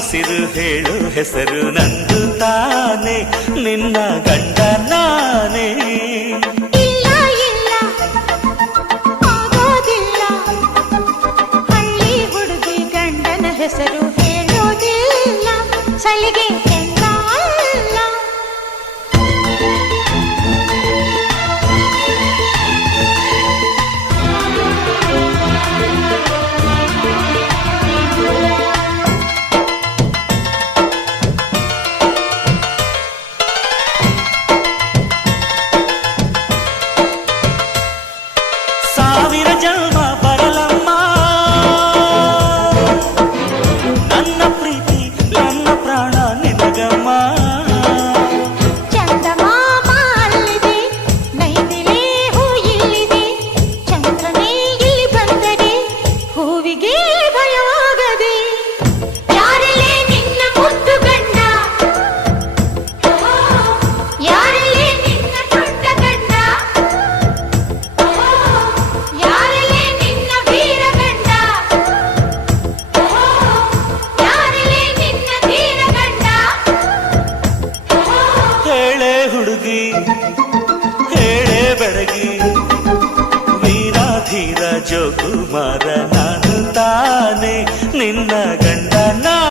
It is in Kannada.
ಉಸಿರು ಹೇಳು ಹೆಸರು ನಂದು ತಾನೆ ನಿನ್ನ ಗಂಡ ನಾನೇ. ಇಲ್ಲ ಇಲ್ಲ ಆಗೋದಿಲ್ಲ, ಹಳ್ಳಿ ಹುಡುಗಿ ಗಂಡನ ಹೆಸರು ಹೇಳೋದಿಲ್ಲ, ಸಲಿಗೆ ಎಂದ ಅಲ್ಲ. ಸಾವಿರ ಜನ್ಮ ಬರಲಮ್ಮ ನನ್ನ ಪ್ರೀತಿ ನನ್ನ ಪ್ರಾಣ ನಿನಗಮ್ಮ. ಚಂದಮಾಮ ಅಲ್ಲಿದೆ, ನೈದಿಲೆ ಹೂ ಇಲ್ಲಿದೆ, ಚಂದ್ರನೇ ಇಲ್ಲಿ ಬಂದರೆ ಹೂವಿಗೆ ಭಯವಾಗದೆ. ಯಾರಲ್ಲೇ ನಿನ್ನ ಮುದ್ದು ಗಂಡ, ಯಾರಲ್ಲೇ ನಿನ್ನ ದೊಡ್ಡ ಗಂಡ, ಯಾರಲ್ಲೇ ನಿನ್ನ ವೀರ ಗಂಡ, ಯಾರಲ್ಲೇ ನಿನ್ನ ಧೀರ ಗಂಡ. ಹೇಳೆ ಹುಡುಗಿ ಹೇಳೆ ಬೆಡಗಿ, ವೀರಾಧೀರ ಜೋಕುಮಾರ ನಾನು ತಾನೆ ನಿನ್ನ